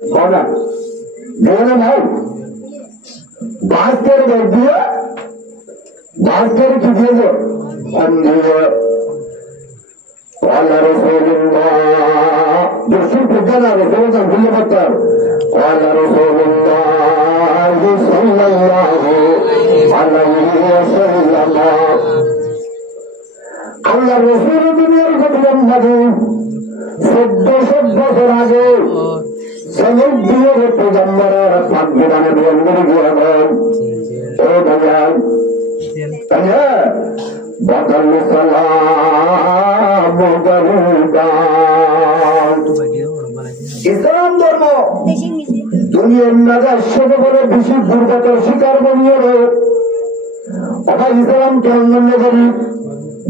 না দেখে ভাই বাস করে ব্যাগ দিয়ে বাস করে কি দিয়েছে আল্লাহ রাসূলুল্লাহ দর্শন প্রজ্ঞান আর রসুল ভুলে পারতাম আল্লাহ রাসূলুল্লাহ সাল্লাল্লাহু আলাইহি ওয়াসাল্লাম আল্লাহ রসুল দুনিয়ার প্রথম মাঝে 1400 বছর আগে সমুদ্রীয় পয়গম্বরের পাক বিধানে বিলম্বনে গিয়ে গেলেন ও ভাইয়ান বদল সালাম ইসলাম ধর্ম দুনিয়ার নাগা সেটা করে বেশি দুর্গতার শিকার বনিয়ে অর্থাৎ ইসলাম কেমন মনে করি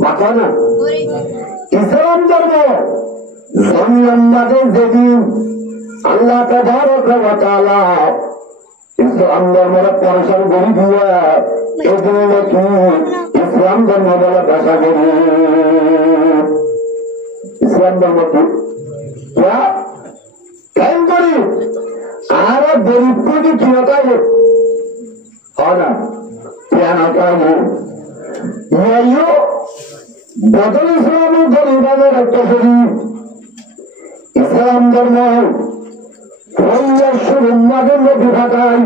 মাথা না ইসলাম ধর্ম জমিন মাঝে যেদিন আল্লাহ তাবারক ওয়া তাআলা ইসলাম ধর্মের পরিসর গড়ি দিয়া এদিন নাকি ইসলাম ধর্ম বলে ভাষা করি ইসলাম ধর্ম কি কেন করি আর গরিব কোটি কিনতাই হয় না কেনতাই বদল ইসলামের গরিবানের একটা শরীর ইসলাম ধর্ম উম্মাদের মধ্যে থাকায়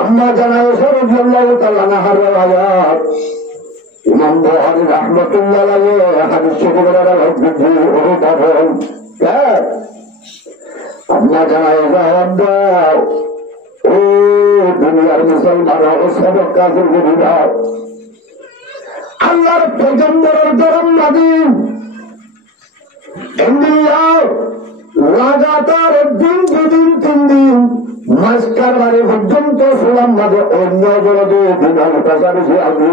আম্মা জানায় রাদিয়াল্লাহু তাআলা আনহার আয়াত ইমাম বুখারী রাহমাতুল্লাহ আলাইহি হাদিস শরীফের হাদিস ওহদান আম্মা জানায় জবাব ও দুনিয়ার মুসলমানরা সবক কাজের বিরুদ্ধে আল্লাহর পয়গম্বরের গরম নাদিম লাগাতার দিন দুদিন 3 দিন মাস্টার বাড়ি পর্যন্ত শুনলাম মাঝে অন্য বড়দের বিধান পাশাপাশি আমি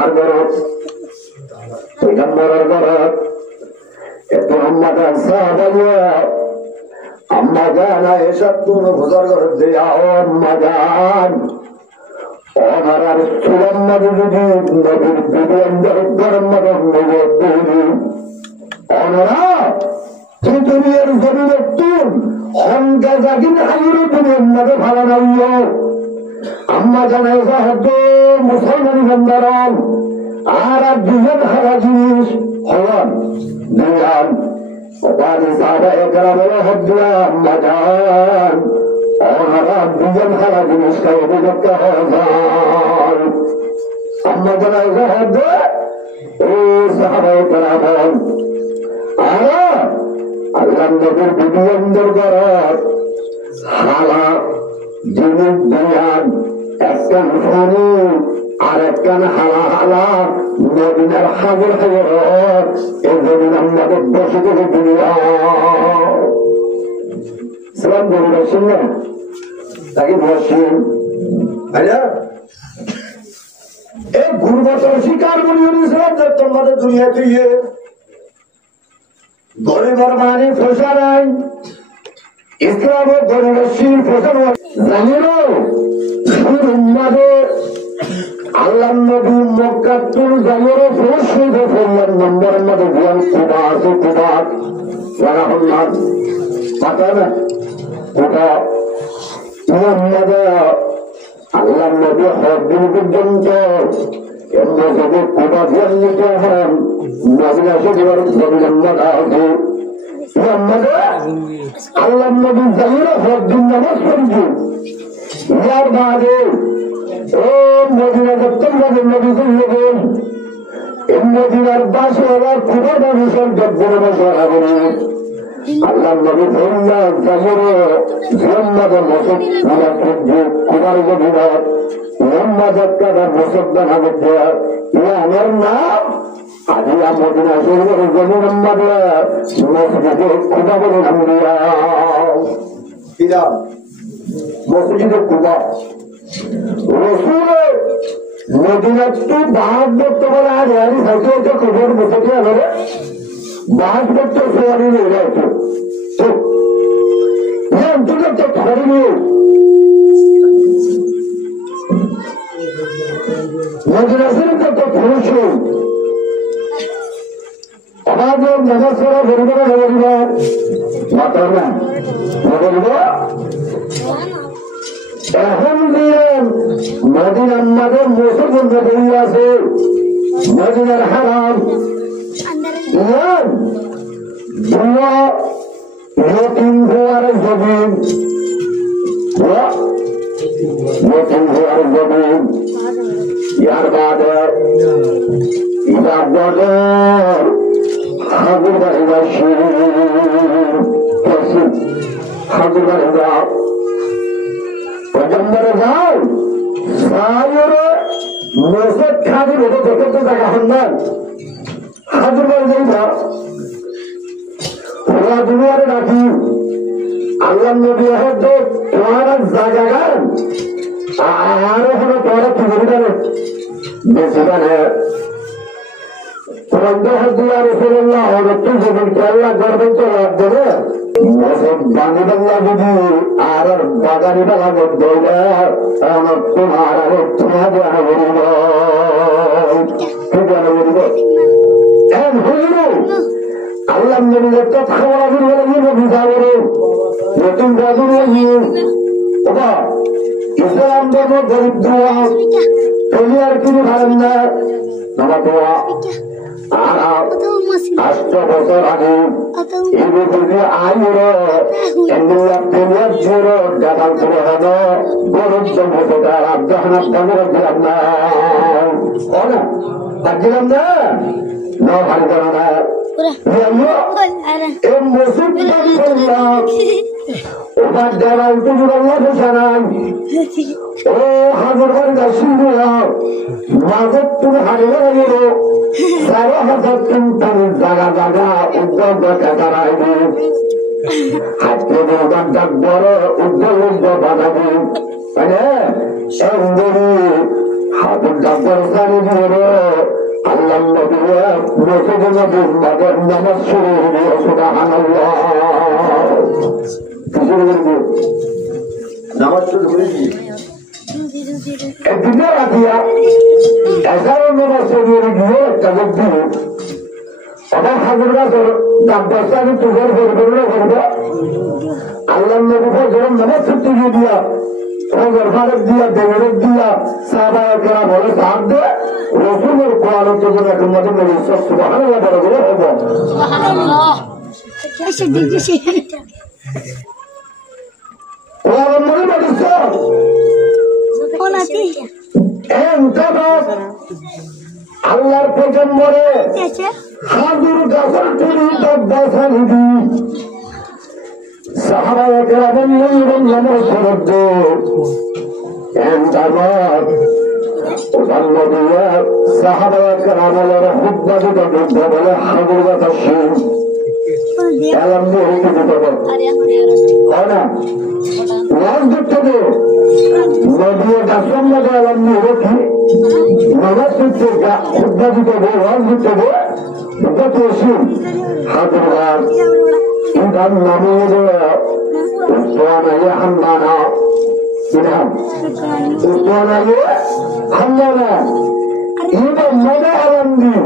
আর গরত পয়গম্বরের গরত এত আম্মাদান সাহাবালিয়া আম্মা জানা এসব কোনো বুজার গরত দেয়া ও আম্মা জান ওনার শুনলাম মাঝে যদি নবীর বিধান গরম মাঝে নবী ওনারা দুনিয়ার জমিনে তুন হনকা জাগিন আইরো দুনিয়ার মধ্যে ভালো নাইও আম্মা জানাই সাহায্য মুসলমানি বন্দারন আর দুজন হারা জিনিস হওয়ান দুয়ান ওপানি সাহাবা একরামের হদ্দিয়া আম্মা জান ওনারা দুজন হারা জিনিস খাই অভিযোগটা হওয়ান আম্মা জানাই সাহায্য ও সাহাবা একরামের আল্লাহ নবীর বিবিদের ঘরত হালা জিনিস দিয়ান একখান ফানি আর একখান হালা হালা নবীনের হাজির হাজির এই জমিন আমাদের বসে থেকে দুনিয়া সালাম বলে বসেন না তাকে বসেন এই গুরুবছর শিকার বলি ইসলাম যে তোমাদের দুনিয়াতে গরিবের মানে ফসা নাই ইসলাম ও গরিবের শির ফসল জানিও আল্লাহ নবী মক্কাতুল জামির ফসল ফসল নম্বরের মধ্যে জ্ঞান কুবা আছে কুবা রাহুল্লাহ পাতা না কুবা মোহাম্মদ আল্লাহ নবী হদিন পর্যন্ত এমনি যদি কুবা জ্ঞান নিতে হন নবী আসে দেওয়ার মোহাম্মদ আছে আল্লাহ নবী জামির হদিন নামাজ পড়ছে ইয়ার বাদে ও মদিনা দপ্তর নবী করলেন এই মদিনার বাসে ওরা কুবা মানুষের গব্বরে বসে হবে আল্লাহ নবী ফেরুল্লাহ জামিরে মোহাম্মদের মসজিদ পুরা করছে কুবার গভীরা মোহাম্মদের কাদার মুসলমান হবে আমার নাম আজিয়া মদিনা শরীফের জমিন মসজিদে কুবা বলে নাম দিয়া মসজিদে কুবা রসুল মদিনাতে 72 বলে আজ হারি থাকে এটা খবর বসে কি হবে 72 সওয়ারি নিয়ে যাচ্ছে তো ये अंतर्गत तो खड़ी नहीं मदरसे तक तो पुरुष हो आवाज और নামাজ পড়া করিব না করিব মাত্র না করিব এখন দিয়ে মদিনা আমাদের মুসলমান বই আছে মদিনার হারাম দুয়া यकीन हुआ जमीन यकीन हुआ जमीन यार बात है इबादत हाजिर रहेगा शेर कैसे हाजिर रहेगा पैगंबर जाओ सारे मौसम खाने में तो देखे तो जगह हन्नर हाजिर कर देगा ওরা দুনিয়ারে রাখি আল্লাহ নবী হতো তোমার জায়গাগান আর ওখানে তোরা কি করে বেশি মানে তোমাদের হাদিয়া রাসূলুল্লাহ হযরত জিবরিল আল্লাহ করবেন তো রাখবে মসজিদ বানিয়ে যদি আর বাগানি বাগা দেবে আমার তোমার আর তোমার জানা বলবো কি জানা বলবো এম হইলো আল্লাহ নবীর কথা বলা বলে নবী যাবে নতুন রাজুল লাগিয়ে ওবা ইসলাম ধর্ম দরিদ্র দুনিয়ার কোনো হারাম না বাবা দোয়া আর 8 বছর আগে এই বছরে আইরে এন্ডুয়া দুনিয়ার জোরে ডাবল করে হলো গরম জমতে আর জাহান্নাম বন্ধ দিলাম না ওনা দিলাম না না ভালো করে না এই মসজিদ তৈরি করলাম ওবার যারা উপযোগ আল্লাহ জানান ও হাজার গাছিরা মাঝের তুমি হারিয়ে গেল 12,000 কিন্তানের জায়গা জায়গা উদ্যোগ দেখা রাখবে হাতে দোকান ডাক বড় উদ্যোগ বানাবে মানে এমনি হাতের ডাক বড় জানি দিয়ে আল্লাহ নবী মসজিদে নবীর মাঝে নামাজ শুরু হলো সুবহানাল্লাহ নামাজ শুরু করেছি একদিনে রাখিয়া 11 নামাজ শুরু গিয়ে একটা লোক দিল আবার হাজির গাছের গাব্বাসা আমি তুষার করবো আল্লাহ নবী যখন নামাজ ছুটি গিয়ে দিয়া ফজর ফারক দিয়া দেবরক দিয়া সাহাবায়ে কেরাম বলে সাথ দে রাসূলের কোরআন তো যেন তোমাদের নবী সুবহানাল্লাহ বলে বলে হবে সুবহানাল্লাহ এসে দিয়েছে কোরআন মনে পড়ছে ওনাতি এন্টাবাস আল্লাহর পয়গম্বরে হাজির গাছর তুলি দাবাসানি দি সাহাবায়ে কেরামের নবীর নামাজ পড়তে এন্টাবাস ওটার নবী সাহাবায়ে কেরামের খুতবা দিতে বলে হাজির গাছর শির এলাম দিয়ে দিতে বলে হয় না ওয়াজ দিতে দে নবী গাছর মধ্যে এলাম দিয়ে রেখে নামাজ পড়তে খুতবা দিতে বলে ওয়াজ দিতে দে দেখতে এসে হাজির গাছ ইদার নামে উসমানায়ে হাম্মানা ইনাম উসমানায়ে হাম্মানা ইদার মনে আলাম দিন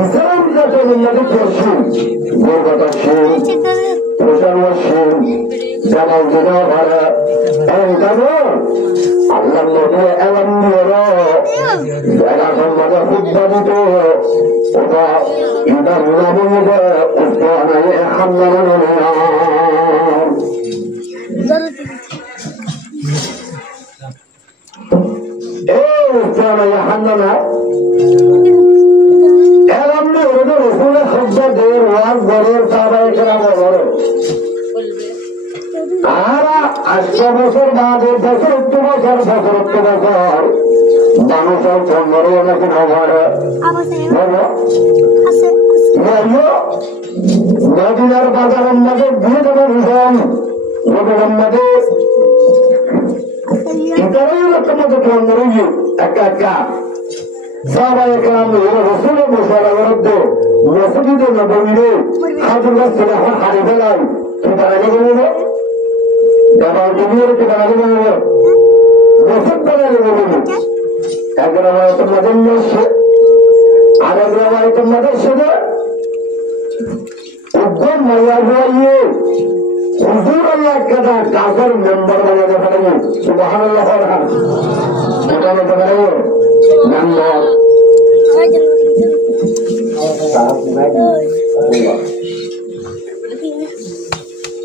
ইসলাম কাছে মনে করছি গোরগতা শিন প্রচারওয়া শিন জামাল জিনা ভাড়া এমন আল্লাহ নবী আলাম দিয়ে জায়গা সম্মানে খুতবা দিত ওটা ইদার নামে উসমানায়ে হাম্মানা উসমানায়ে হাম্মানা এলামনি ওদের রসুলের খুতবা দেওয়ার ওয়াজ গরের সাহাবায়ে কেরাম বলে আর 8 বছর বাদে বছর মানুষের চন্দ্রে নাকি নভারে মদিনার বাজারের মাঝে দিয়ে দেবে ভীষণ নবীর মাঝে ইতারাই তোমাদের চন্দ্রে একা একা সাহাবায়ে কেরাম রসুলের মশারা করতে মসজিদে নববীরে হাজির গাছ ছিল এখন হারিয়ে ফেলায় কি তারা বলবো দাবার দুনিয়ার কি তারা বলবো মসজিদ বানালে বলবো এক রামায়তের মাঝে আসছে আর এক রামায়তের মাঝে আসছে যোগ্য মাইয়া হইয়ে হুজুর আল্লাহ কাদা কাজের মেম্বার বানাতে পারেন সুবহানাল্লাহ এটা বলতে পারেন মেম্বার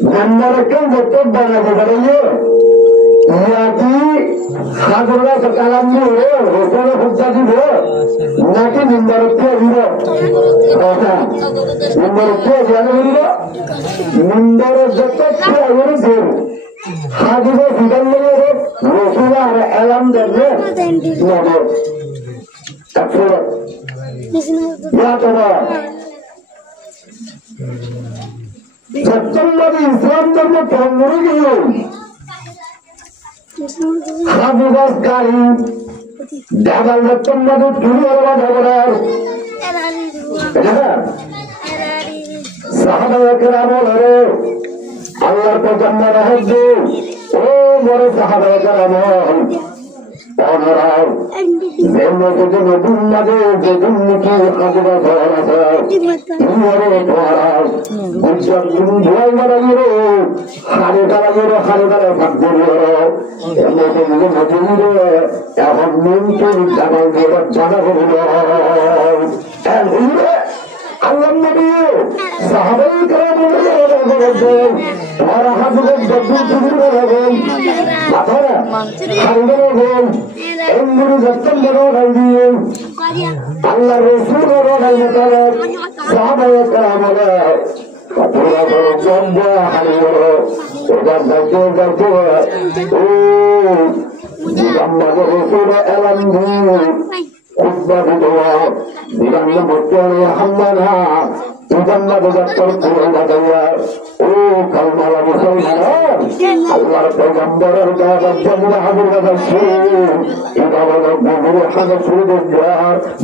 মেম্বারকে বক্তব্য বানাতে পারেন ইয়াকি সাগররা কালাম দিব রোপণে হুজ্জা দিব নাকি মেম্বারকে দিব মেম্বারকে জানে দিব মেম্বারের যত খেয়াল দেব হাজিব বিধান নেবে রসুলা আর এলাম দেবে নেবে সপ্তমবাদী ইসলাম ধর্ম ধর্মরে গেল হাজিবাস গাড়ি ডাবাল সপ্তমবাদী চুরি হওয়া ঝগড়ার সাহাবায়ে বলে আল্লাহর পয়গম্বর হচ্ছে ও বড় সাহাবায়ে কেরাম অনরাও যে নতুন মাঝে যে দুর্নীতি হাজিবা ধর আছে ইমারে ধরাও বুঝছাম তুমি ভয় বাড়াইরো হারে দাঁড়াইরো হারে দাঁড়ায় ভাগ করিও এমনি নিজে মজুরিরে এখন নিমকে জানাই দিয়ে জানা করিল আল্লাহ নবী সাহাবায়ে কেরাম বলেন তোমার হাজিবের যদ্দূর চুরি করবেন মাথারা হারিয়ে বলেন এমনি যত্ন বড় দিয়ে আল্লাহ রসুল বড় তাহলে সাহাবায়ে কেরাম বলে তোরা বড় জম্ব হারিয়ে ওটা যাইতে যাইতে ও আমাদের রসুল এলাম দিয়ে খুতবা দিবা দিবাঙ্গ বর্তমানে হামলানা ইজান্না বজাত্তর পুরো বাজাইয়া ও কালমালা মুসলমান আল্লাহর পয়গম্বরের গায়ের জমিনে হাজির বাজাইছে এটা বলে গুরু হাজার শুরু দেয়া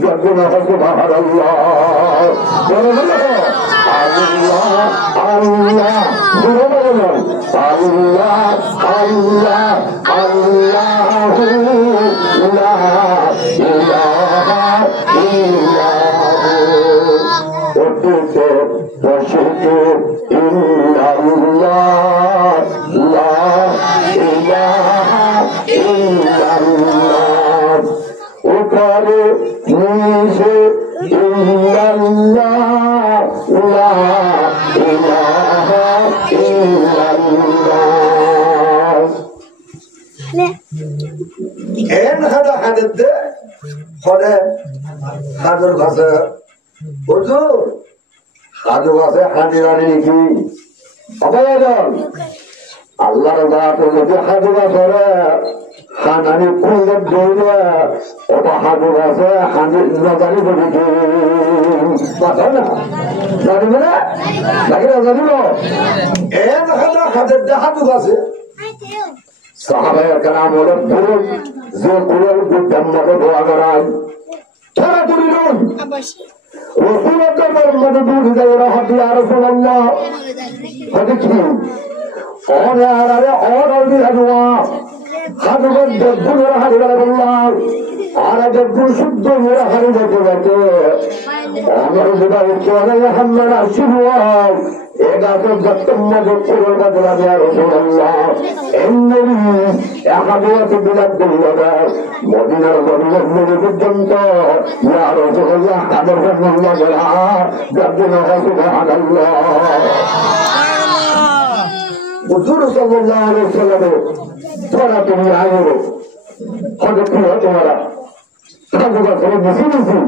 যখন সুবহান আল্লাহ আল্লাহ আল্লাহ গুরু বলেন আল্লাহ আল্লাহ আল্লাহ ইলাহা ইলাহা وشهد إن الله لا إله إلا الله وقال موسى إن الله لا إله إلا الله إن هذا حدث هذا هذا الغزة হুজুর সাধু আছে হাজি রানী নাকি অবৈধন আল্লাহর দাঁতে যদি হাজু আছে হানানি কুলের দৌড়ে ওটা হাজু আছে হাজি জানি বলি কথা না জানিবে না নাকি না জানিব এর হাতের হাজু আছে সাহাবায়ে কেরাম বলে বলুন যে কুলের বিদ্যাম্মাকে দোয়া করায় তারা করিলেন رسول الله مددور إذا رحت يا رسول الله فذكروا أنا أرى أنا أرى هدوا هدوا جبل رحت يا رسول الله أنا جبل شد يا رحت أنا رسول الله يا حمد أشهوا إذا كنت مددور بدر يا رسول الله إنني أخذت بلاد الله مدينة رسول الله جنت يا رسول الله حضر الله ولا جبنا سبحان الله حضور صلى الله عليه وسلم صلاة العير هذا كله تمارا هذا كله مسيسي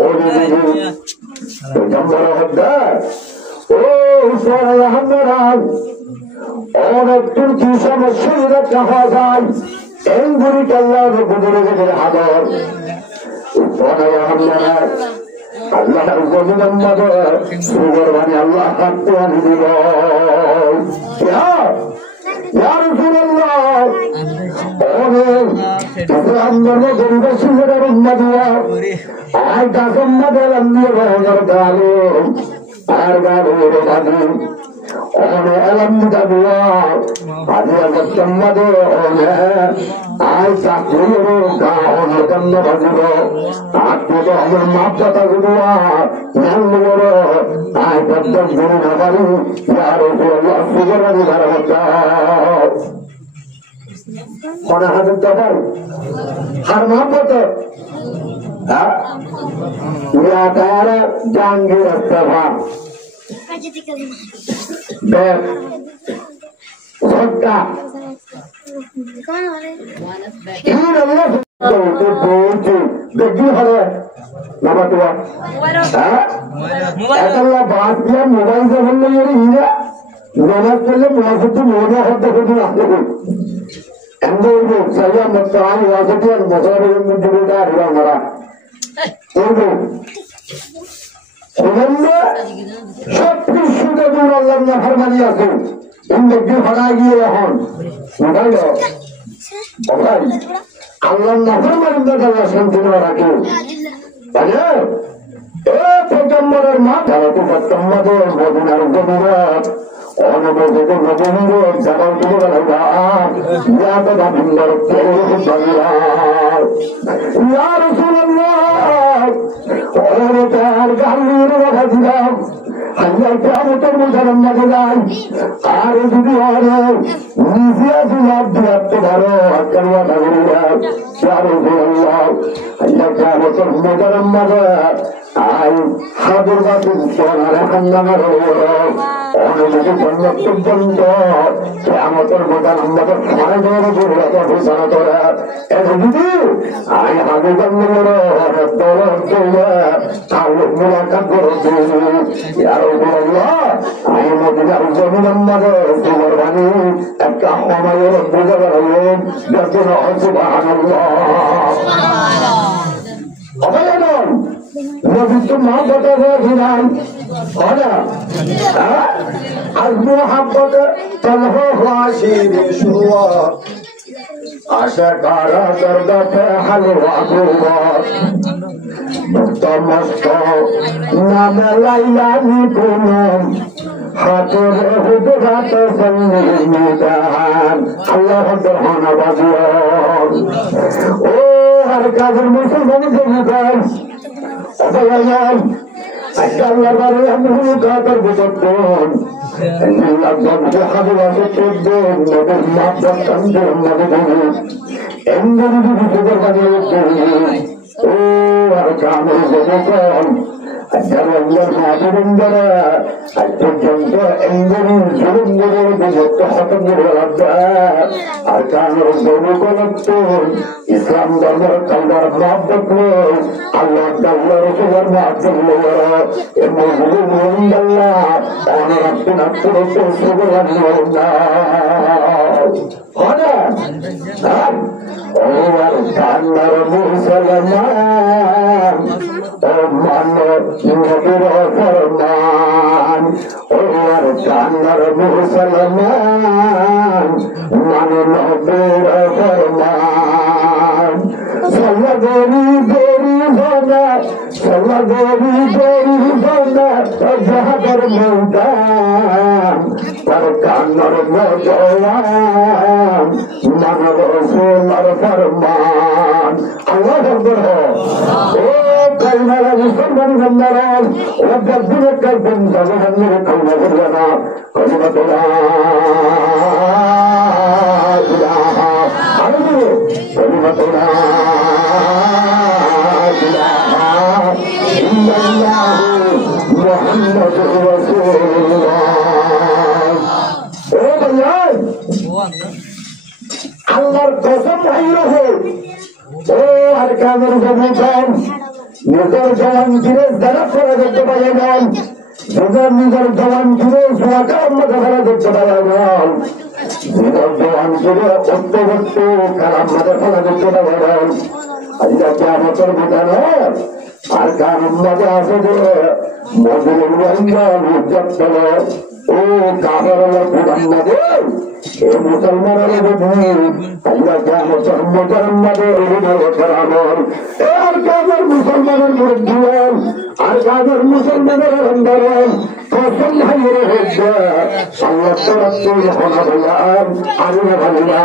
أولي جنبنا هذا أوه صلاة يا حمد অনেক তুর্কি সমস্যা দেখা যায় এমগুলি আল্লাহ বুজুর্গদের আদর আল্লাহর জমিনের মধ্যে সুগরবানি আল্লাহ কাটতে আনি দিল অনেক ইসলাম ধর্ম গরিব সুগরের উন্মাদিয়া আর গাছের মধ্যে দিয়ে রহমের গালে আর গাড়ির দাবি অনে এলাম দাবুয়া হাজিয়া করতাম মাদে অনে আয় চাকরির গান কান্দ ভাজিব আত্মীয় তো আমার মাপ কথা গুদুয়া জানল বড় আয় করতাম গুরু না পারি যার উপর সুগর আনি ধারা মনে হাতের দফার হার মহব্বত জাহাঙ্গীর দফা মোবাইল যখন ইরা নামাজ পড়লে মহাসত্য মনে হতে হতে আসতে saya mengetahui wajibnya masyarakat menjadi orang orang. Itu, sebenarnya satu sudah Allah yang firman itu, ini juga lagi orang. Bukan lo, bukan. Allah yang firman itu adalah sentimen orang itu. Banyak. Pejambar mata itu bertambah dengan benar benar. Orang berbeza berbeza, jangan berlagak. Ya Tuhan berfirman, Ya Rasulullah, orang terganggu berhajat, hanya kamu termudah menjaga. Hari ini orang niscaya sudah bertemu akan berjaya. Ya Rasulullah, hanya kamu termudah menjaga. Ay hadir batin sonara kandangar orang jadi banyak terbentuk kiamatul bukan amatur mana jangan berbuat bersama torat jadi ay hadir kandangar orang tolong dia kalau mulakan berjudi ya Allah ay mau tidak berjudi amatur berbani ekah mamayur berjalan berdoa subhanallah apa ya dong Nabi itu maaf kata hilang, ada, al-muhabbat talha washib shua, ashakara darda halwa duwa, tamasta nama layani kunum, hatur hudrat sannidan, Allah berhana wajib, oh harga muslimin bukan. Abayan, asal lebaran yang muka terbutun. Ini agam jahadlah setudun, nabi maafkan tandun nabi dulu. Enggak dibuat berbanyak. Oh, kamu bukan. Ajar Allah maafkan dara. Ajar jangan enggak zulum dibuat khatam berlada. Akan Rasulullah kolaktur. Islam damar kalbar maafkan. Allah Taala Rasulullah maafkan. Emosi Allah. Orang nak terus Rasulullah. Ada. Orang kanar Musliman. Manor Nabi Firman. Orang kanar Musliman. Manor Nabi Firman. Salah dari mana, salah dari mana, jahat bermudah, berkanar berjalan, mana Rasul berfirman, Allah berfirman, oh kalmar Musliman benar, wajib dilakukan jangan kalmar benar, kalmar ilaha, aduh, kalmar Muhammad Rasulullah. Oh bayan, Allah's qasam ayroho. Oh arkanur zamukan, nizar jawan jires darab kora dekte bayan. Nizar jawan jires wakam madhara dekte bayan. Nizar jawan jires otto otto kalam madhara dekte bayan. Allah kiamatul bukan. Arkan maza asal, mazlum wajah mujab salah. ও কাবার মুহাম্মাদের এ মুসলমানের আল্লাহ মুহাম্মাদের আর কাবার মুসলমানের মুরব্বিয়ান আর কাবার মুসলমানের আন্দোলন ফসল হাইরে হচ্ছে আল্লাহ তরফে হনা বললাম আরো বললাম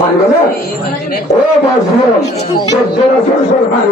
পারবে না ও বাসিয়া সরকার